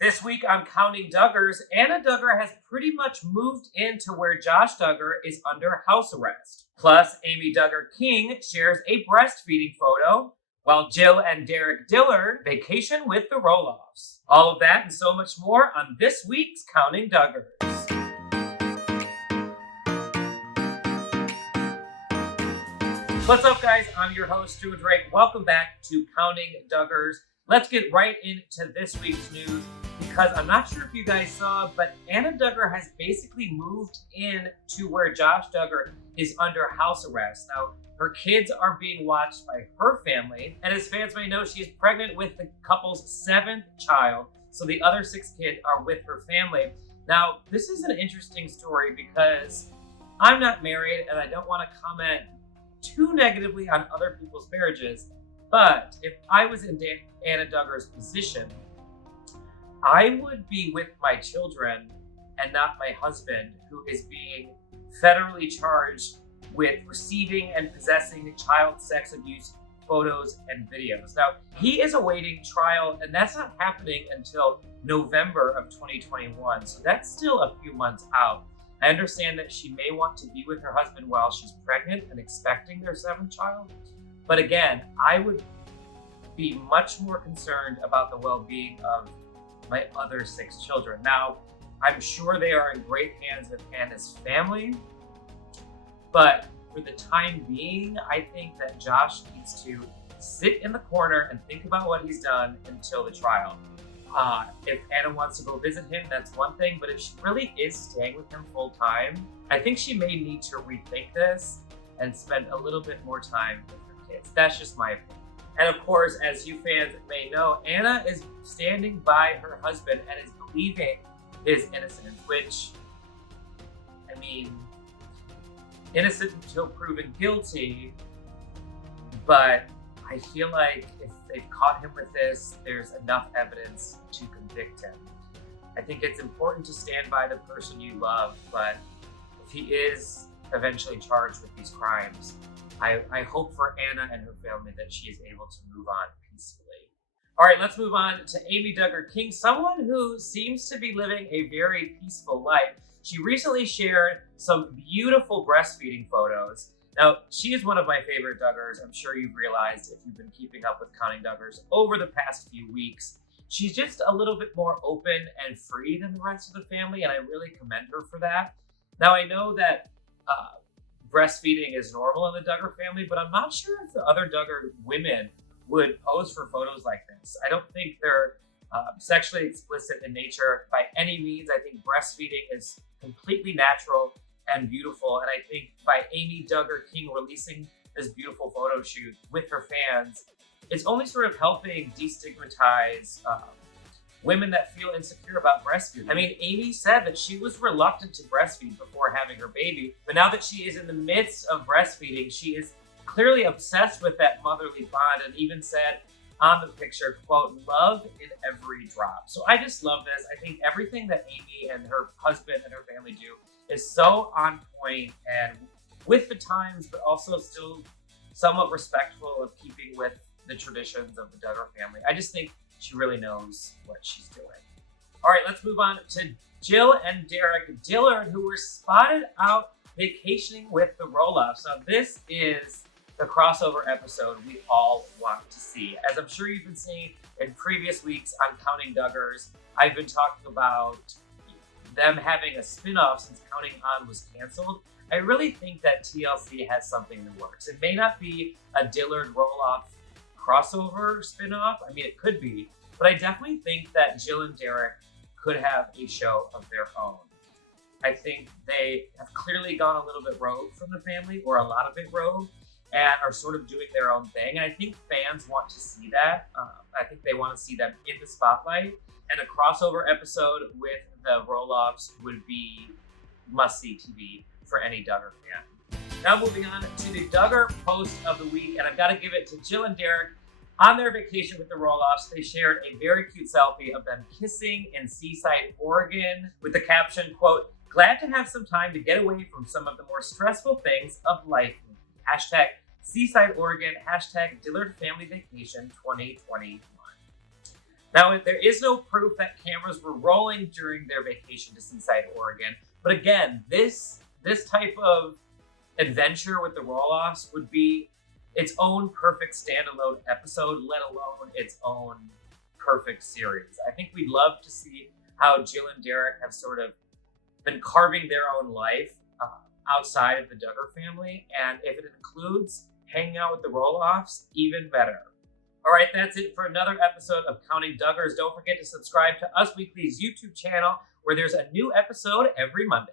This week on Counting Duggars, Anna Duggar has pretty much moved into where Josh Duggar is under house arrest. Plus, Amy Duggar King shares a breastfeeding photo, while Jill and Derick Dillard vacation with the Roloffs. All of that and so much more on this week's Counting Duggars. What's up, guys? I'm your host, Derick. Welcome back to Counting Duggars. Let's get right into this week's news because I'm not sure if you guys saw, but Anna Duggar has basically moved in to where Josh Duggar is under house arrest. Now, her kids are being watched by her family, and as fans may know, she is pregnant with the couple's 7th child, so the other 6 kids are with her family. Now, this is an interesting story because I'm not married and I don't want to comment too negatively on other people's marriages, but if I was in Anna Duggar's position, I would be with my children and not my husband, who is being federally charged with receiving and possessing child sex abuse photos and videos. Now, he is awaiting trial, and that's not happening until November of 2021, so that's still a few months out. I understand that she may want to be with her husband while she's pregnant and expecting their 7th child. But again, I would be much more concerned about the well-being of my other 6 children. Now, I'm sure they are in great hands with Anna's family, but for the time being, I think that Josh needs to sit in the corner and think about what he's done until the trial. If Anna wants to go visit him, that's one thing, but if she really is staying with him full time, I think she may need to rethink this and spend a little bit more time with her kids. That's just my opinion. And of course, as you fans may know, Anna is standing by her husband and is believing his innocence, which, I mean, innocent until proven guilty, but I feel like if they've caught him with this, there's enough evidence to convict him. I think it's important to stand by the person you love, but if he is eventually charged with these crimes, I hope for Anna and her family that she is able to move on peacefully. All right, let's move on to Amy Duggar King, someone who seems to be living a very peaceful life. She recently shared some beautiful breastfeeding photos. Now, she is one of my favorite Duggars. I'm sure you've realized if you've been keeping up with Counting Duggars over the past few weeks. She's just a little bit more open and free than the rest of the family, and I really commend her for that. Now, I know that breastfeeding is normal in the Duggar family, but I'm not sure if the other Duggar women would pose for photos like this. I don't think they're sexually explicit in nature by any means. I think breastfeeding is completely natural and beautiful, and I think by Amy Duggar King releasing this beautiful photo shoot with her fans, it's only sort of helping destigmatize women that feel insecure about breastfeeding. I mean, Amy said that she was reluctant to breastfeed before having her baby, but now that she is in the midst of breastfeeding, she is clearly obsessed with that motherly bond, and even said on the picture, quote, "love in every drop." So I just love this. I think everything that Amy and her husband and her family do is so on point and with the times, but also still somewhat respectful of keeping with the traditions of the Duggar family. I just think she really knows what she's doing. All right, let's move on to Jill and Derick Dillard, who were spotted out vacationing with the Roloffs. Now, this is the crossover episode we all want to see. As I'm sure you've been seeing in previous weeks on Counting Duggars, I've been talking about them having a spin-off since Counting On was canceled. I really think that TLC has something in the works. It may not be a Dillard Roloff crossover spin-off. I mean, it could be, but I definitely think that Jill and Derick could have a show of their own. I think they have clearly gone a little bit rogue from the family, or a lot of it rogue, and are sort of doing their own thing. And I think fans want to see that. I think they want to see them in the spotlight, and a crossover episode with the Roloffs would be must-see TV for any Duggar fan. Now moving on to the Duggar Post of the week, and I've got to give it to Jill and Derick. On their vacation with the Roloffs, they shared a very cute selfie of them kissing in Seaside, Oregon, with the caption, quote, "glad to have some time to get away from some of the more stressful things of life. Hashtag Seaside, Oregon, hashtag Dillard Family Vacation 2021. Now, there is no proof that cameras were rolling during their vacation to Seaside, Oregon. But again, this type of adventure with the Roloffs would be its own perfect standalone episode, let alone its own perfect series. I think we'd love to see how Jill and Derick have sort of been carving their own life outside of the Duggar family. And if it includes hanging out with the Roloffs, even better. All right, that's it for another episode of Counting Duggars. Don't forget to subscribe to Us Weekly's YouTube channel, where there's a new episode every Monday.